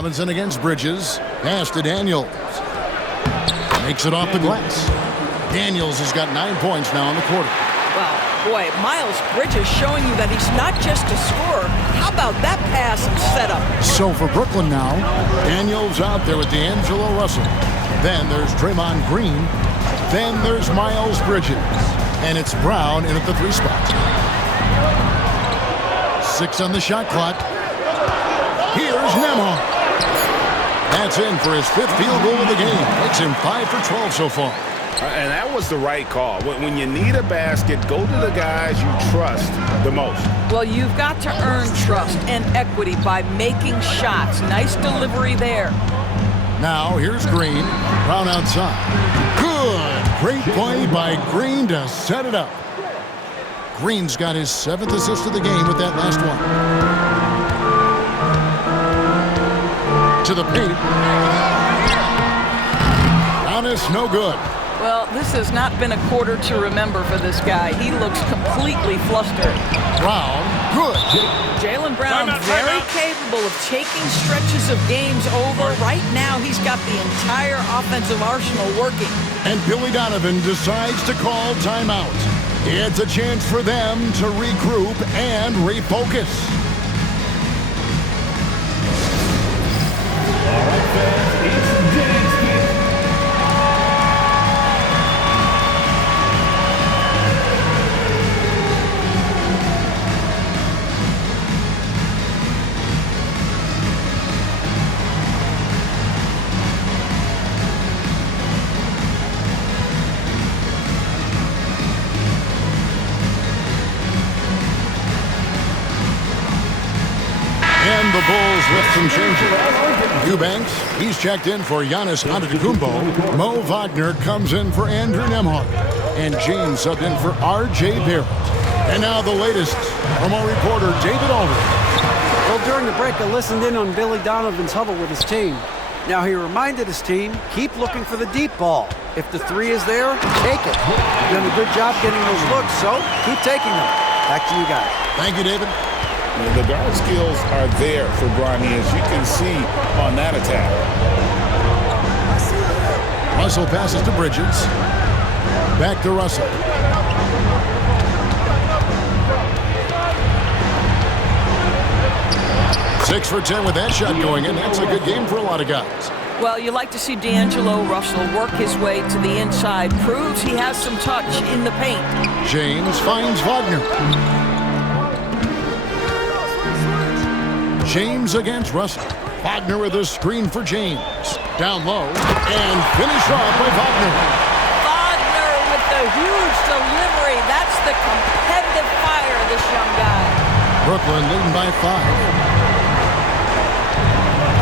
Robinson against Bridges. Pass to Daniels. Makes it off the glass. Daniels has got 9 points now in the quarter. Wow, boy, Miles Bridges showing you that he's not just a scorer. How about that pass and setup? So for Brooklyn now, Daniels out there with D'Angelo Russell. Then there's Draymond Green. Then there's Miles Bridges. And it's Brown in at the 3 spot. 6 on the shot clock. Here's Nembhard. That's in for his 5th field goal of the game. Makes him 5 for 12 so far. And that was the right call. When you need a basket, go to the guys you trust the most. Well, you've got to earn trust and equity by making shots. Nice delivery there. Now, here's Green. Brown outside. Good. Great play by Green to set it up. Green's got his 7th assist of the game with that last one. To the paint. Giannis, no good. Well, this has not been a quarter to remember for this guy. He looks completely flustered. Brown, good. Jaylen Brown, very capable of taking stretches of games over. Right now, he's got the entire offensive arsenal working. And Billy Donovan decides to call timeout. It's a chance for them to regroup and refocus. All right, fans, it's James. And the Bulls with some changes. Eubanks, he's checked in for Giannis Antetokounmpo. Mo Wagner comes in for Andrew Nembhard. And James subbed in for R.J. Barrett. And now the latest from our reporter, David Aldridge. Well, during the break, I listened in on Billy Donovan's huddle with his team. Now, he reminded his team, keep looking for the deep ball. If the 3 is there, take it. You've done a good job getting those looks, so keep taking them. Back to you guys. Thank you, David. The guard skills are there for Bronny, as you can see on that attack. Russell passes to Bridges. Back to Russell. Six for 10 with that shot going in. That's a good game for a lot of guys. Well, you like to see D'Angelo Russell work his way to the inside. Proves he has some touch in the paint. James finds Wagner. James against Russell. Wagner with a screen for James. Down low and finished off by Wagner. Wagner with the huge delivery. That's the competitive fire of this young guy. Brooklyn leading by 5.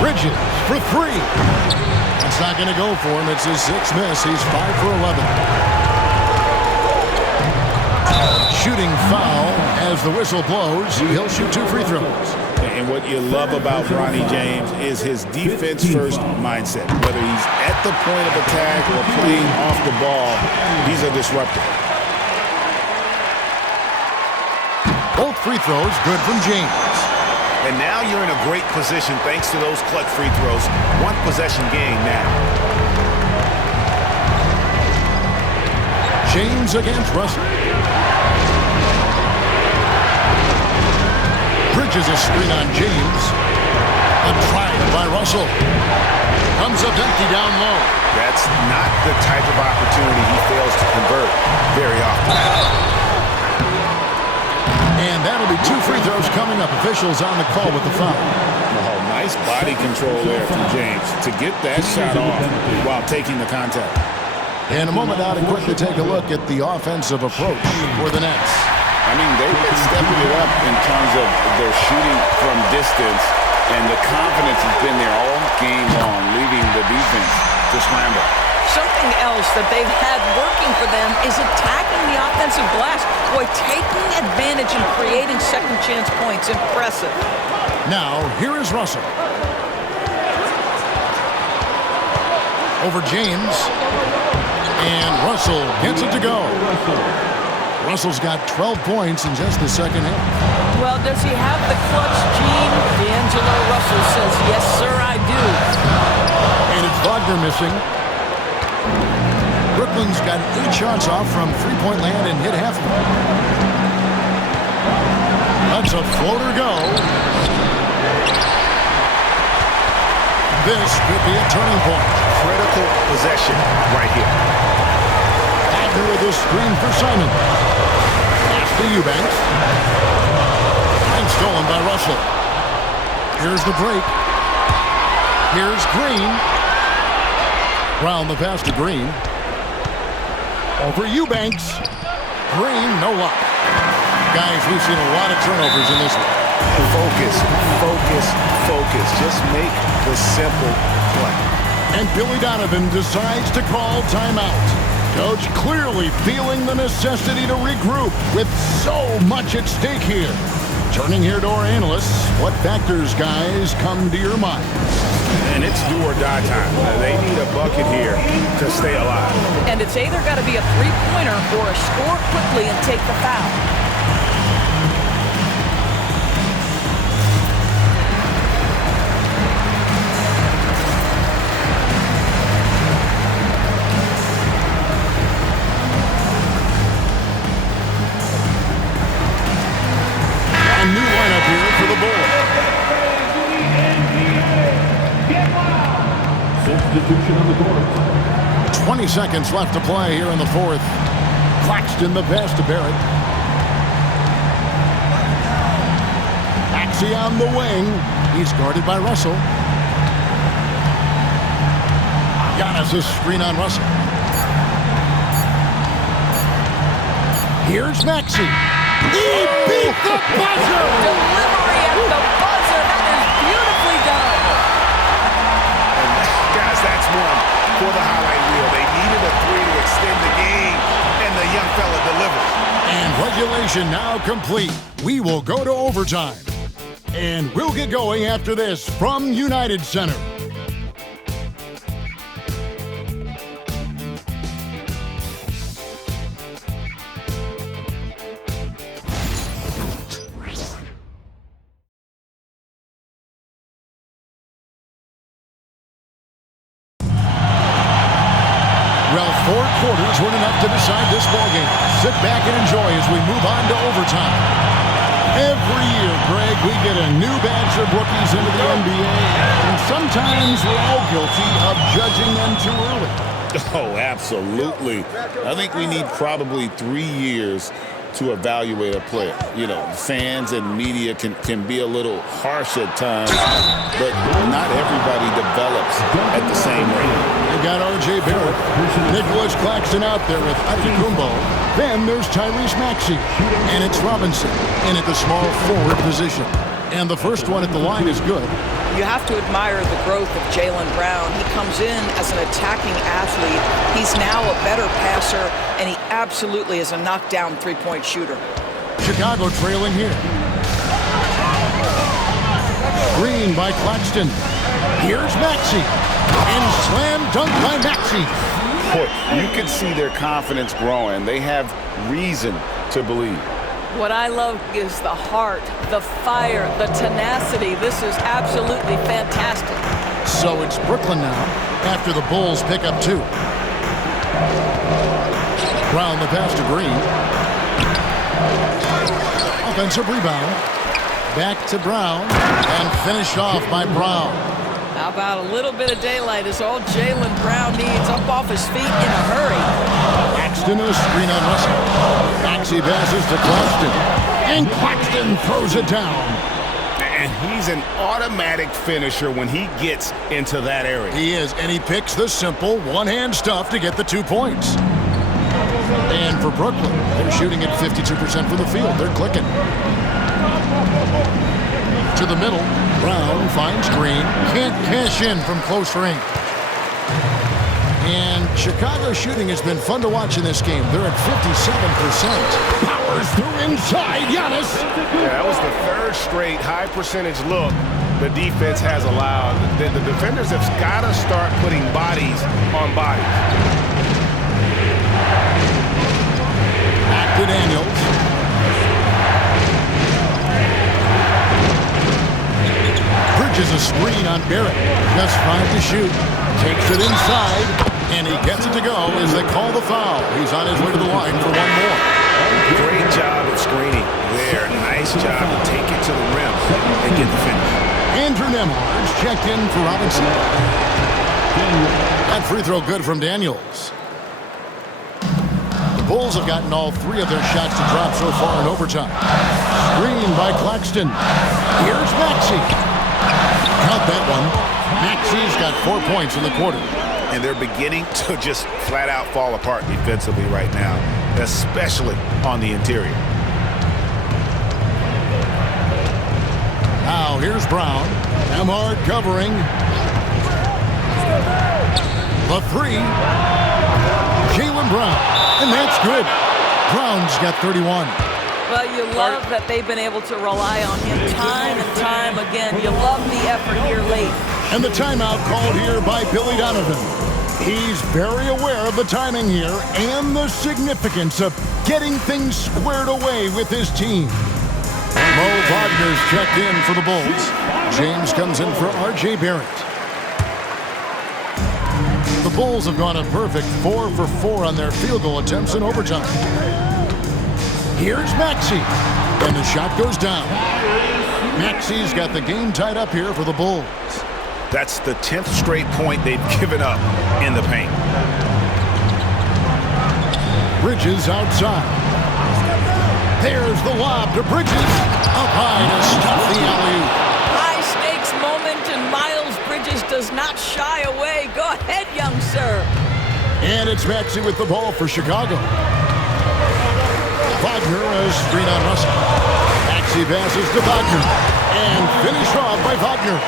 Bridges for 3. That's not going to go for him. It's his 6th miss. He's 5 for 11. Shooting foul as the whistle blows. He'll shoot 2 free throws. And what you love about Bronny James is his defense-first mindset. Whether he's at the point of attack or playing off the ball, he's a disruptor. Both free throws good from James. And now you're in a great position thanks to those clutch free throws. 1 possession game now. James against Russell. Bridges a screen on James. A try by Russell. Comes up empty down low. That's not the type of opportunity he fails to convert very often. And that'll be 2 free throws coming up. Officials on the call with the foul. Oh, nice body control there from James to get that shot off while taking the contact. In a moment now to quickly take a look at the offensive approach for the Nets. I mean, they've been stepping it up in terms of their shooting from distance, and the confidence has been there all game long, leaving the defense to scramble. Something else that they've had working for them is attacking the offensive glass. Boy, taking advantage and creating second chance points. Impressive. Now, here is Russell. Over James. And Russell gets it to go. Russell's got 12 points in just the second half. Well, does he have the clutch gene? D'Angelo Russell says, yes, sir, I do. And it's Wagner missing. Brooklyn's got 8 shots off from three-point land and hit half of them. That's a floater go. This could be a turning point. Critical possession right here. Wagner with a screen for Simon. Pass to Eubanks. And stolen by Russell. Here's the break. Here's Green. Brown the pass to Green. Over Eubanks. Green, no luck. Guys, we've seen a lot of turnovers in this one. Focus, focus, focus. Just make the simple play. And Billy Donovan decides to call timeout. Coach clearly feeling the necessity to regroup with so much at stake here. Turning here to our analysts, what factors, guys, come to your mind? And it's do or die time. They need a bucket here to stay alive. And it's either got to be a three-pointer or a score quickly and take the foul. New lineup here for the Bulls. Substitution on the court. 20 seconds left to play here in the fourth. Claxton the pass to Barrett. Maxey on the wing. He's guarded by Russell. Giannis a screen on Russell. Here's Maxey. He beat the buzzer! Delivery at the buzzer. That is beautifully done. And guys, that's one for the highlight reel. They needed a three to extend the game, and the young fella delivered. And regulation now complete. We will go to overtime. And we'll get going after this from United Center. Well, 4 quarters weren't enough to decide this ballgame. Sit back and enjoy as we move on to overtime. Every year, Greg, we get a new batch of rookies into the NBA, and sometimes we're all guilty of judging them too early. Oh, absolutely. I think we need probably 3 years to evaluate a player. You know, fans and media can be a little harsh at times, but not everybody develops at the same rate. They got R.J. Barrett, Nicholas Claxton out there with Antetokounmpo. Then there's Tyrese Maxey, and it's Robinson in at the small forward position. And the first one at the line is good. You have to admire the growth of Jaylen Brown. He comes in as an attacking athlete. He's now a better passer, and he absolutely is a knockdown three-point shooter. Chicago trailing here. Green by Claxton. Here's Maxey. And slam dunk by Maxey. Boy, you can see their confidence growing. They have reason to believe. What I love is the heart, the fire, the tenacity. This is absolutely fantastic. So it's Brooklyn now after the Bulls pick up 2. Brown the pass to Green. Offensive rebound. Back to Brown and finished off by Brown. How about a little bit of daylight is all Jaylen Brown needs, up off his feet in a hurry. Claxton a screen on Russell. Maxey passes to Claxton. And Claxton throws it down. And he's an automatic finisher when he gets into that area. He is, and he picks the simple one-hand stuff to get the 2 points. And for Brooklyn, they're shooting at 52% from the field. They're clicking. To the middle, Brown finds Green. Can't cash in from close range. And Chicago shooting has been fun to watch in this game. They're at 57%. Powers through inside, Giannis. Yeah, that was the 3rd straight high percentage look the defense has allowed. The defenders have got to start putting bodies on bodies. Back to Daniels. screen on Barrett. Just 5 to shoot. Takes it inside, and he gets it to go as they call the foul. He's on his way to the line for one more. Great job at screening there. Nice job to take it to the rim and get the finish. Andrew Nembhard's checked in for Robinson. That free throw good from Daniels. The Bulls have gotten all 3 of their shots to drop so far in overtime. Screen by Claxton. Here's Maxey. Count that one. Maxey's got 4 points in the quarter. And they're beginning to just flat out fall apart defensively right now, especially on the interior. Now here's Brown. Nembhard covering. The 3. Jaylen Brown. And that's good. Brown's got 31. Well, you love that they've been able to rely on him time and time again. You love the effort here late. And the timeout called here by Billy Donovan. He's very aware of the timing here and the significance of getting things squared away with his team. Mo Wagner's checked in for the Bulls. James comes in for R.J. Barrett. The Bulls have gone a perfect 4 for 4 on their field goal attempts in overtime. Here's Maxey, and the shot goes down. Maxey's got the game tied up here for the Bulls. That's the 10th straight point they've given up in the paint. Bridges outside. There's the lob to Bridges. Up high to stop the alley-oop. High-stakes moment, and Miles Bridges does not shy away. Go ahead, young sir. And it's Maxey with the ball for Chicago. Wagner has screen on Russell. Maxey passes to Wagner. And finished off by Wagner.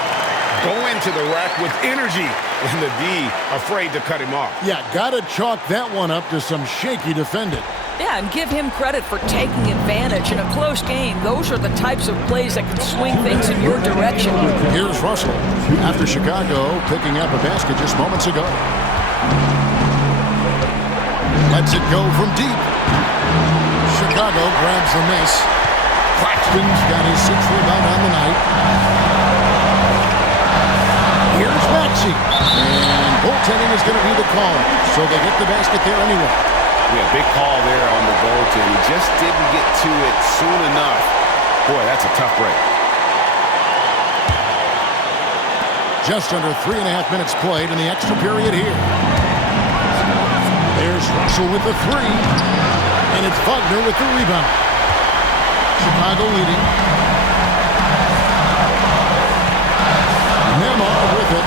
Going to the rack with energy, and the D afraid to cut him off. Yeah, gotta chalk that one up to some shaky defending. Yeah, and give him credit for taking advantage in a close game. Those are the types of plays that can swing things in your direction. Here's Russell after Chicago picking up a basket just moments ago. Lets it go from deep. Chicago grabs the miss. Claxton's got his 6th rebound on the night. Here's Maxey. And goaltending is going to be the call. So they get the basket there anyway. Yeah, big call there on the goaltend. He just didn't get to it soon enough. Boy, that's a tough break. Just under 3.5 minutes played in the extra period here. There's Russell with the 3. And it's Wagner with the rebound. Chicago leading. Nembhard with it.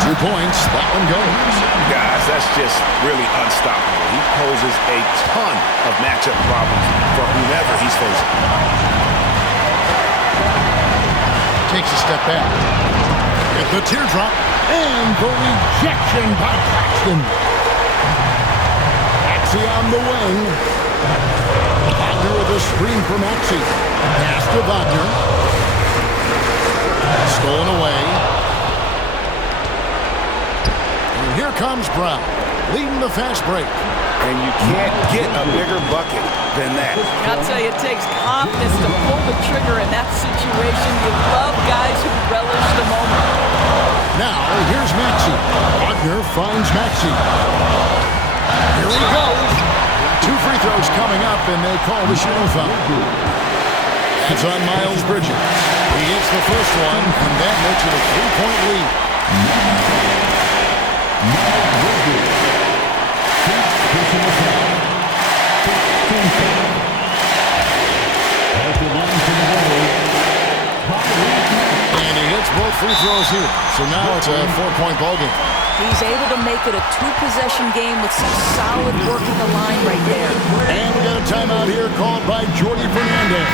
2 points. That one goes. Guys, that's just really unstoppable. He poses a ton of matchup problems for whomever he's facing. Takes a step back. Get the teardrop. And the rejection by Claxton. Maxey on the wing. Wagner with a screen for Maxey. Pass to Wagner. Stolen away. And here comes Brown, leading the fast break. And you can't get a bigger bucket than that. I'll tell you, it takes confidence to pull the trigger in that situation. You love guys who relish the moment. Now, here's Maxey. Wagner finds Maxey. Here he goes. 2 free throws coming up, and they call the shooting foul. It's on Miles Bridges. He gets the first one, and that makes it a 3-point lead. And he hits both free throws here. So now it's a 4-point ballgame. He's able to make it a 2-possession game with some solid work at the line right there. And we got a timeout here called by Jordy Fernandez.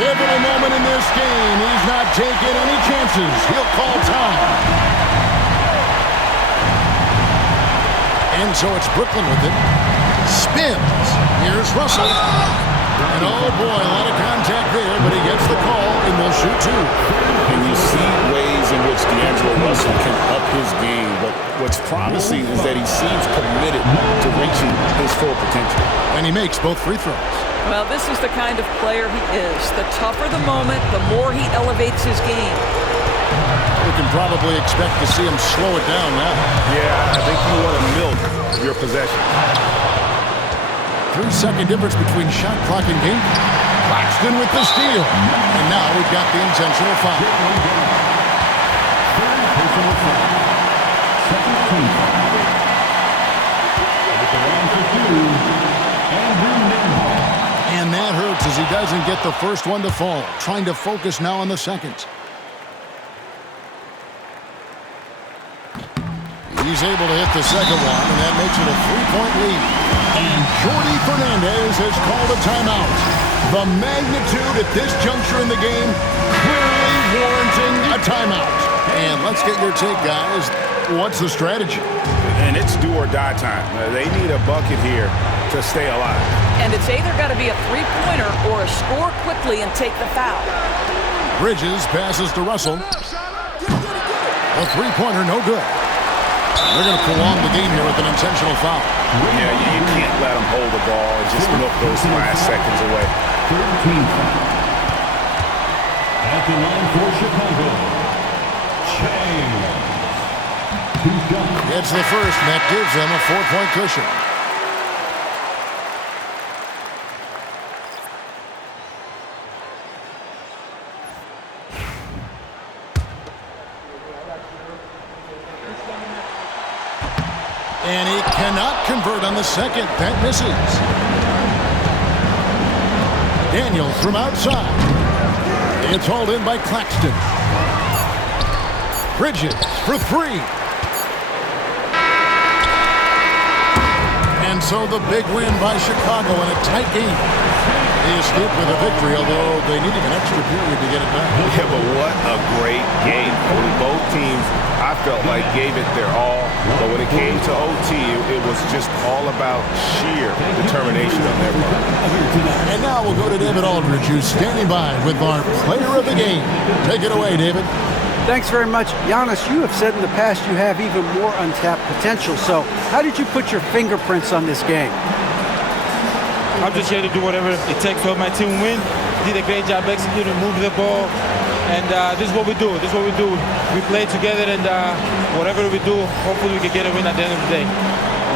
Pivotal moment in this game. He's not taking any chances. He'll call time. And so it's Brooklyn with it. Spins. Here's Russell. And oh boy, a lot of contact there, but he gets the call and they'll shoot 2. And you see ways in which D'Angelo Russell can up his game, but what's promising is that he seems committed to reaching his full potential. And he makes both free throws. Well, this is the kind of player he is. The tougher the moment, the more he elevates his game. We can probably expect to see him slow it down now. Yeah, I think you want to milk your possession. 3-second difference between shot clock and game. Claxton with the steal. And now we've got the intentional foul. Personal foul. Second team foul. At the line for two, Andrew Nembhard. And that hurts as he doesn't get the first one to fall. Trying to focus now on the second. He's able to hit the second one, and that makes it a 3-point lead. And Jordi Fernandez has called a timeout. The magnitude at this juncture in the game clearly warranting a timeout. And let's get your take, guys. What's the strategy? And it's do or die time. They need a bucket here to stay alive. And it's either got to be a three-pointer or a score quickly and take the foul. Bridges passes to Russell. A three-pointer, no good. They're going to prolong the game here with an intentional foul. Yeah, you can't let them hold the ball and just milk those last seconds away. 13 foul. At the line for Chicago, James. Two shots. It's the first, and that gives them a 4-point cushion. And he cannot convert on the second. That misses. Daniels from outside. It's hauled in by Claxton. Bridges for three. And so the big win by Chicago in a tight game. They escaped with a victory, although they needed an extra period to get it done. Yeah, but what a great game. Both teams, I felt like, gave it their all. But when it came to OT, it was just all about sheer determination on their part. And now we'll go to David Aldridge, who's standing by with our player of the game. Take it away, David. Thanks very much. Giannis, you have said in the past you have even more untapped potential. So how did you put your fingerprints on this game? I'm just here to do whatever it takes to help my team win. Did a great job executing, moving the ball, and this is what we do. This is what we do. We play together, and whatever we do, hopefully we can get a win at the end of the day.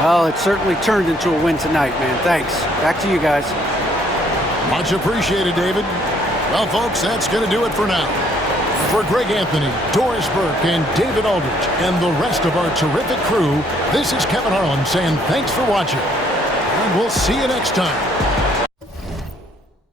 Well, it certainly turned into a win tonight, man. Thanks. Back to you guys. Much appreciated, David. Well, folks, that's going to do it for now. For Greg Anthony, Doris Burke, and David Aldridge, and the rest of our terrific crew, this is Kevin Harlan saying thanks for watching. And we'll see you next time.